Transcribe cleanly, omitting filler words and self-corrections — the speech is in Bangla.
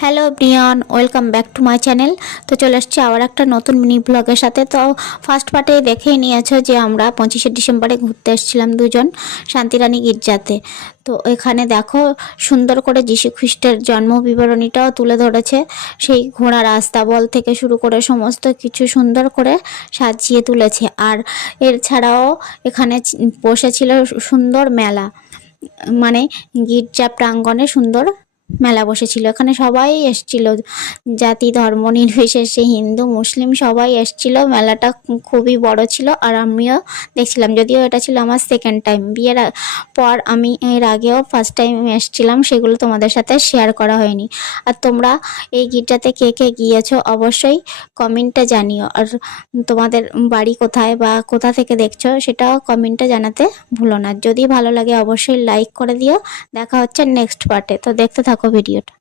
Hello everyone, welcome back to my channel. তো চলে আসছি আবার একটা নতুন মিনি ব্লগের সাথে। তো ফার্স্ট পার্টে দেখেই নিয়েছো যে আমরা 25শে ডিসেম্বরে ঘুরতে এসেছিলাম দুজন শান্তিরানী গির্জাতে। তো এখানে দেখো সুন্দর করে যীশু খ্রিস্টের জন্ম বিবরণীটাও তুলে ধরেছে। সেই ঘোড়ার আস্তাবল থেকে শুরু করে সমস্ত কিছু সুন্দর করে সাজিয়ে তুলেছে। আর এর ছাড়াও এখানে বসেছিল সুন্দর মেলা, মানে গির্জা প্রাঙ্গণে সুন্দর মেলা বসেছিল। এখানে সবাই এসছিল, জাতি ধর্ম নির্বিশেষে হিন্দু মুসলিম সবাই এসছিল। মেলাটা খুবই বড় ছিল আর আমিও দেখছিলাম, যদিও এটা ছিল আমার সেকেন্ড টাইম। বিয়ের পর আমি এর আগেও ফার্স্ট টাইম এসছিলাম, সেগুলো তোমাদের সাথে শেয়ার করা হয়নি। আর তোমরা এই গির্জাতে কে কে গিয়েছো অবশ্যই কমেন্টে জানিও। আর তোমাদের বাড়ি কোথায় বা কোথা থেকে দেখছো সেটাও কমেন্টে জানাতে ভুলো না। যদি ভালো লাগে অবশ্যই লাইক করে দিও। দেখা হচ্ছে নেক্সট পার্টে, তো দেখতে থাকো ভিডিওটা।